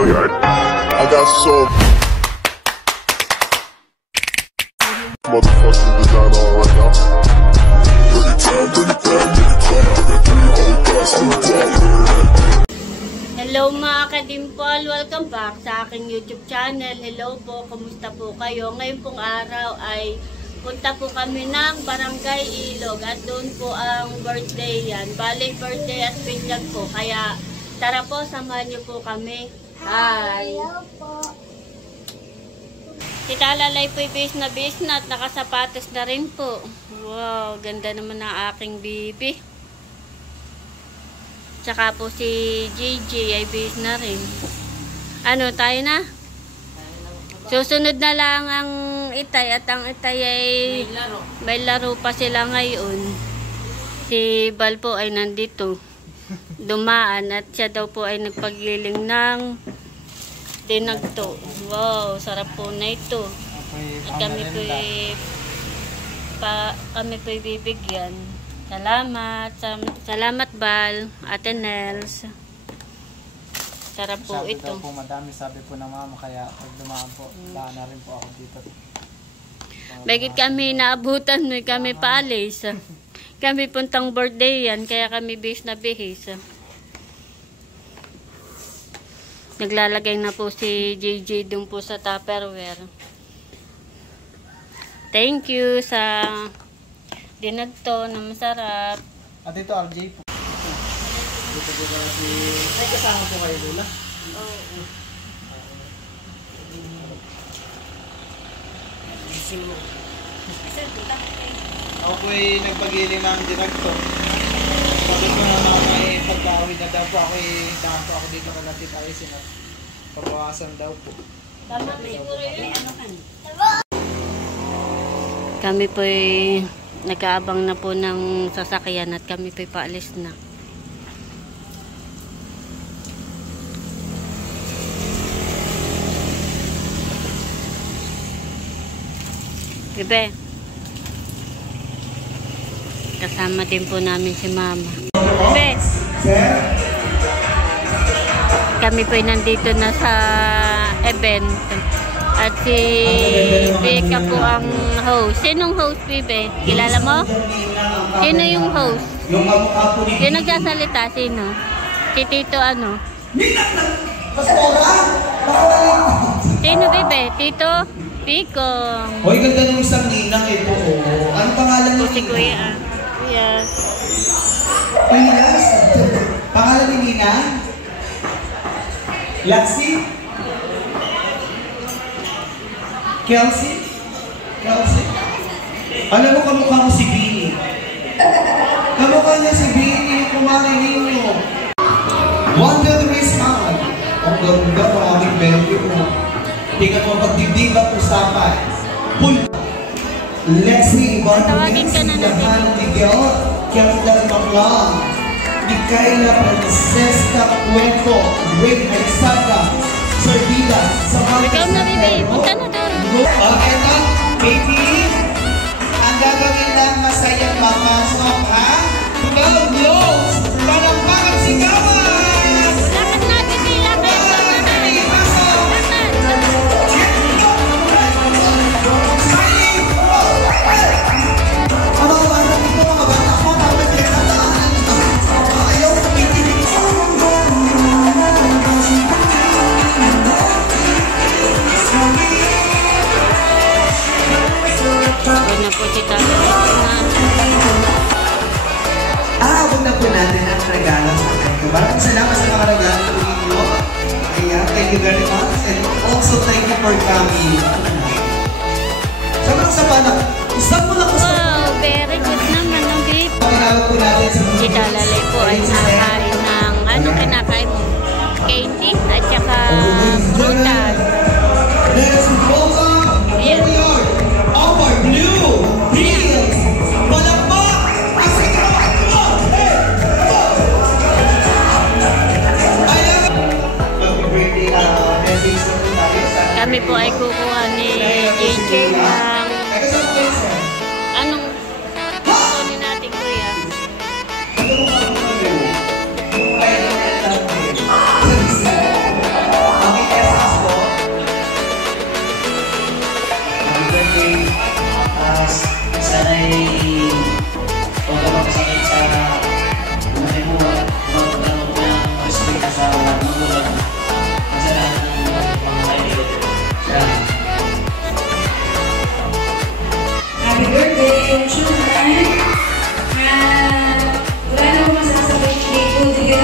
I got so motherfucking designer on right now. Hello mga ka-dimple, welcome back sa aking YouTube channel. Hello po, kumusta po kayo? Ngayon pong araw ay punta po kami ng Barangay Ilog at doon po ang birthday yan. Bali birthday at pinyag po, kaya tara po, samahan niyo po kami. Hi! Hello po! Si Talalay po base na at nakasapatos na rin po. Wow, ganda naman ng aking baby. Tsaka po si JJ ay base na rin. Ano, tayo na? Susunod na lang ang Itay at ang Itay ay may laro pa sila ngayon. Si Bal po ay nandito. Dumaan at siya daw po ay nagpagliling ng dinagto. Wow, sarap po na ito. At kami po bibigyan. Salamat. Salamat Bal, Ate Nels. Sarap po sabi ito. Sabi po madami, sabi po ng mama, kaya pag dumaan po, daan na rin po ako dito. Bakit kami naabutan, kami paalis. Kami puntang birthday yan, kaya kami bihis na bihis. Naglalagay na po si JJ dun po sa Tupperware. Thank you sa dinagto na masarap. At ito RJ po. Dito po na si... May kasama po kayo Lula? Oo. Ako po ay nagpagiling ng dinagto. Sabi ko na may pagkawid na daw po ako daan po ako dito kalatit ayusin at pabawasan daw po. Tama, siguro yun. Ano kan? Kami po ay nag-aabang na po ng sasakyan at kami po paalis na. Bebe, kasama din po namin si Mama. Bebe, kami po ay nandito na sa event. At si Becca po ang host. Sinong host, Bebe? Kilala mo? Sino yung host? Yung nagsasalita, sino? Si Tito ano? Sino, Bebe? Tito? Pico. Hoy, ganda nung isang ninang ito. Ano pangalan niya? Si Kuya. Yes. Yes. Pangalan ni Ninang? Lassie? Kelsey? Kelsey? Alam mo, kamukha mo si Bini. Kamukha niya si Bini, kumari ninyo. Wonder Race Man. Ang ganda ng aming baby mo. Tingnan mo, pagdibdig ang usapan. Lexi, tawagin ka na natin. Lahan Miguel, Kendall Maclan, Micaela Francesca Cuenco, Ray Alexaga, Sardina, Ikaw na, Bebe. Punta na doon. Eto, baby, ang gagawin lang masayang mamasok, ha? Go, blows! Parang pangang sigawan! Lakad na, Bebe. Lakad. Huwag na po si Tata. Huwag na po natin ang regalo sa kayo. Maraming salamat sa mga regalo ninyo. Ayan, thank you very much. And also, thank you for coming. Sabi lang sa panak, isang mo lang ko sa... Wow, very good naman ang babe. Pakilala po natin sa mga... Si Talalay po ay nakakain ng anong kinakain mo? Candy at saka prutas. Let's welcome Yes. our new Beals! Palakpak! Kasi ka! Hey! Happy birthday, kami po ay kukuha ni JJ ng anong kukunin natin, kuya?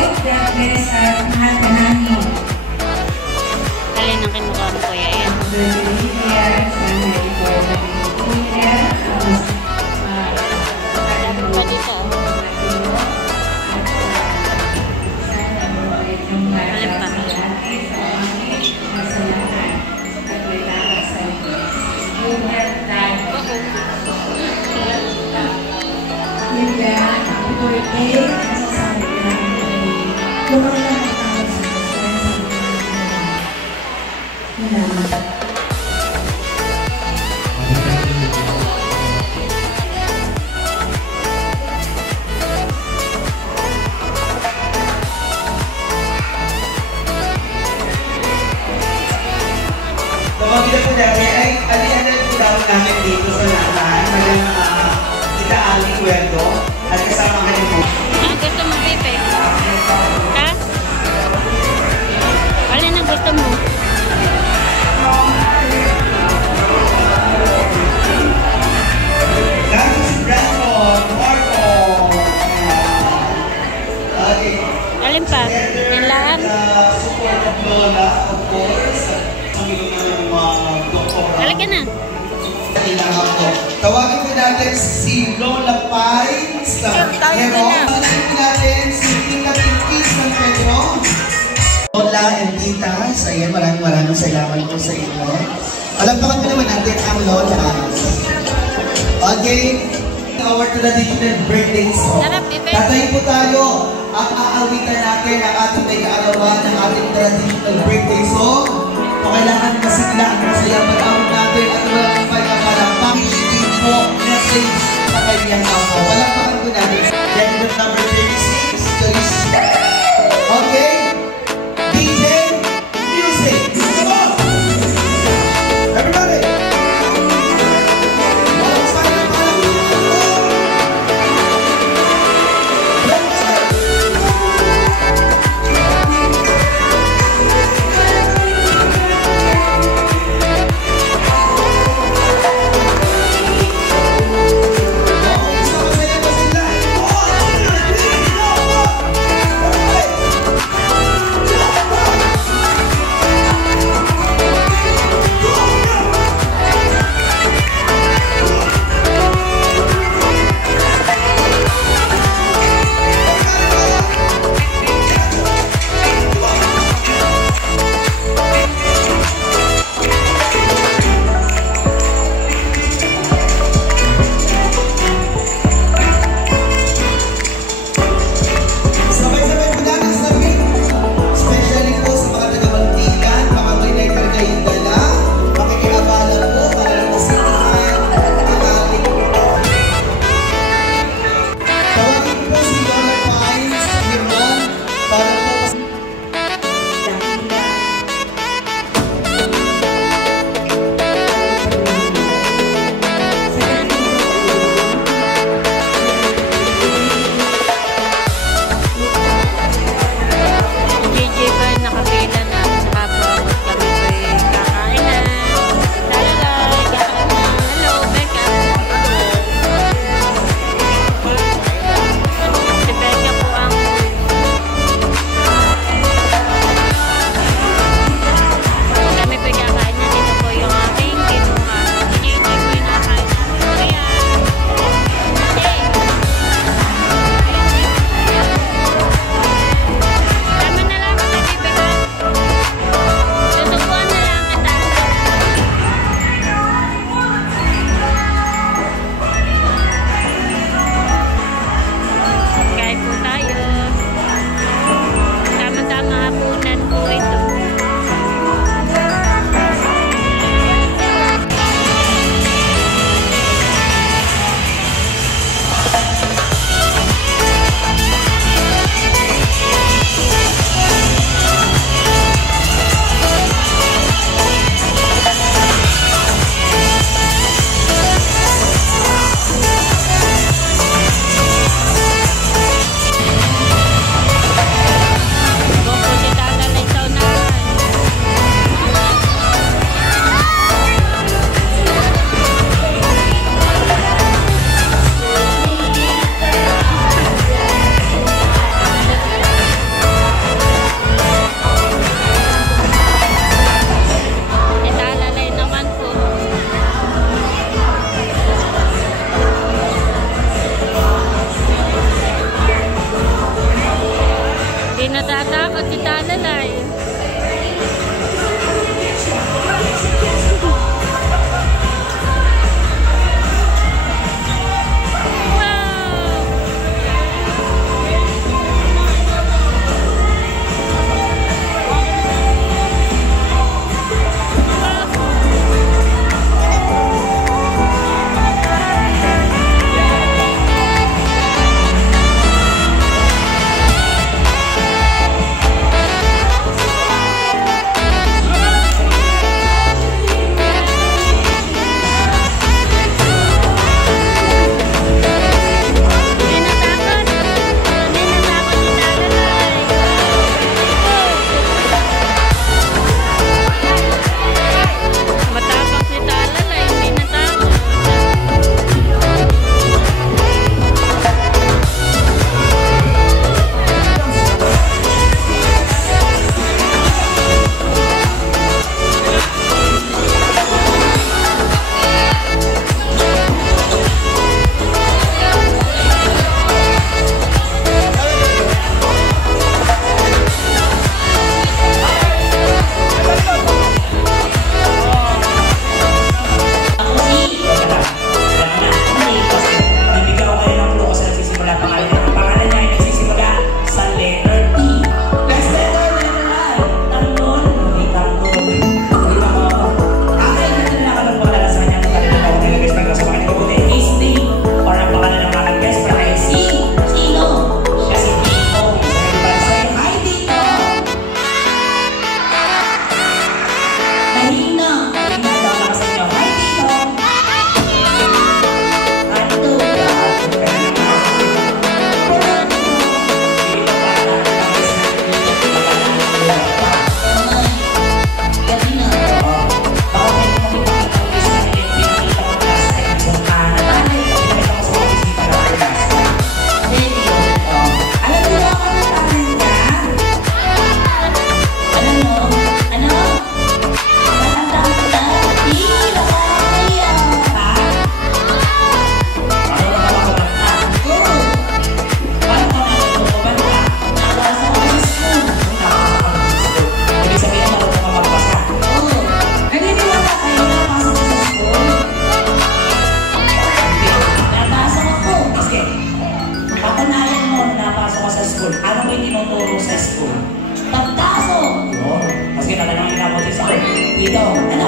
God bless us, mahal ka namin. Alin ang kinuha mo, kuya? Yan. Dami pa dito. Alin pa? Pamagila po natin ay alianan po daw namin dito sa lahat. Kaya kita aling kwento at kasama ka rin po. Gusto mo, Pepe? Ha? Alin ang gusto mo? Dahil si Brandon, Marco. Okay. Alin pa? Yan lang? Support of Lola, of course. Panginoon naman yung mga doktora. Halika na. Kailangan ko. Tawagin po natin si Lola Pines ng Hero. Tawagin po natin si Tita Pinkies ng Pedro. Lola and Titas, ayan, maraming salamat po sa inyo. Alam pa kami naman natin ang Lola. Okay, our traditional birthday song. Tatayo po tayo at aawitan natin ang ating may kaalawan ng ating traditional birthday song. Kailangan masigla ang masaya pag-awit natin at walang pagkakalampang hindi po message sa kanyang ako. Palakpakan po natin. Candidate number 36, Charisse. Okay? DJ, music. Come on! Everybody! Walang sayang natatakot si Talalay. Dito, ano?